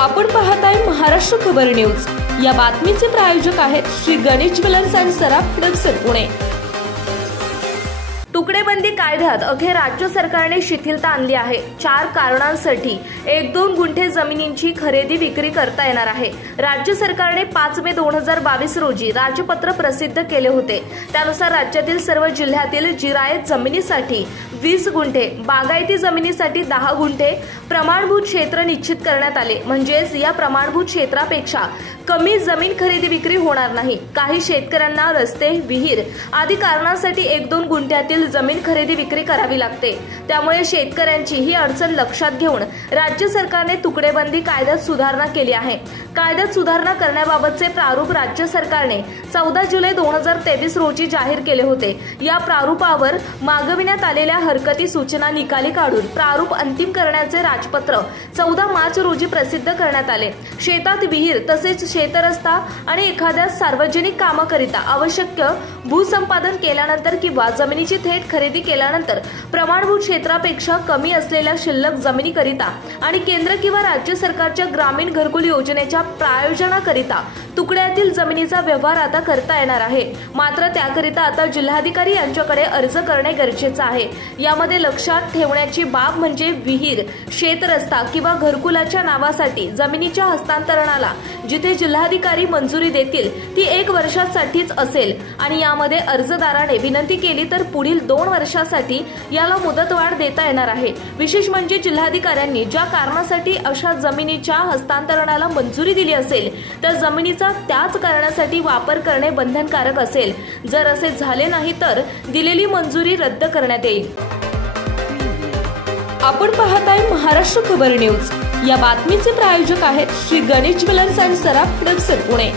आपण पाहताय महाराष्ट्र खबर न्यूज। या बातमीचे प्रायोजक आहेत Shri Ganesh jewellers and Saraf production Pune. तुकडेबंदी कायद्यात अखेर राज्य सरकारने शिथिलता आणली आहे। 4 कारणांसाठी 1-2 गुंठे जमिनींची खरेदी विक्री करता येणार आहे। राज्य सरकारने 5 मे 2022 रोजी राजपत्र प्रसिद्ध केले होते। त्यानुसार राज्यातील सर्व जिल्ह्यातील जिरायत जमिनीसाठी 20 गुंठे, बागायती जमिनीसाठी 10 गुंठे प्रमाणभूत क्षेत्र निश्चित करण्यात आले। म्हणजेच या प्रमाणभूत क्षेत्रापेक्षा कमी जमीन खरेदी विक्री होणार नाही। काही शेतकऱ्यांना रस्ते, विहीर आदी कारणांसाठी 1-2 गुंठ्यातील जमीन खरेदी विक्री करावी लागते। त्यामुळे शेतकऱ्यांची ही अडचण लक्षात घेऊन राज्य सरकारने तुकडेबंदी कायद्यात सुधारणा केली आहे। कायद्यात सुधारणा करण्याबाबतचे प्रारूप राज्य सरकारने 14 जुलै 2023 रोजी जाहीर केले होते। या प्रारूपावर मागविण्यात आलेल्या हरकती सूचना निकाली काढून प्रारूप अंतिम करण्याचे राजपत्र 14 मार्च रोजी प्रसिद्ध करण्यात आले। शेतात विहीर तसेच शेतरस्ता आणि एखाद्या सार्वजनिक कामाकरिता आवश्यक भूसंपादन केल्यानंतर किंवा जमिनीची थेट खरेदी केल्यानंतर प्रमाणभूत क्षेत्रापेक्षा कमी असलेल्या शिल्लक जमिनीकरिता आणि केंद्र किंवा राज्य सरकारच्या ग्रामीण घरकुल योजनेच्या प्रायोजनाकरिता तुकड्यातील जमिनीचा व्यवहार आता करता येणार आहे। मात्र त्याकरिता आता जिल्हाधिकारी यांच्याकडे अर्ज करणे गरजेचे आहे। यामध्ये लक्षात ठेवण्याची बाब म्हणजे विहीर, शेतरस्ता किंवा घरकुलाच्या नावासाठी जमिनीच्या हस्तांतरणाला जिथे जिल्हाधिकारी मंजुरी देतील ती 1 वर्षासाठीच असेल आणि यामध्ये अर्जदाराने विनंती केली तर पुढील 2 वर्षासाठी याला मुदतवाढ देता येणार आहे। विशेष म्हणजे जिल्हाधिकाऱ्यांनी ज्या कारणासाठी अशा जमिनीच्या हस्तांतरणाला मंजुरी दिली असेल त्या जमिनीचा त्याच कारणासाठी वापर करणे बंधनकारक असेल। जर असे झाले नाही तर दिलेली मंजुरी रद्द करण्यात येईल। आपण पाहताय महाराष्ट्र खबर न्यूज। या बातमीचे प्रायोजक आहेत Shri Ganesh jewellers and Saraf production Pune.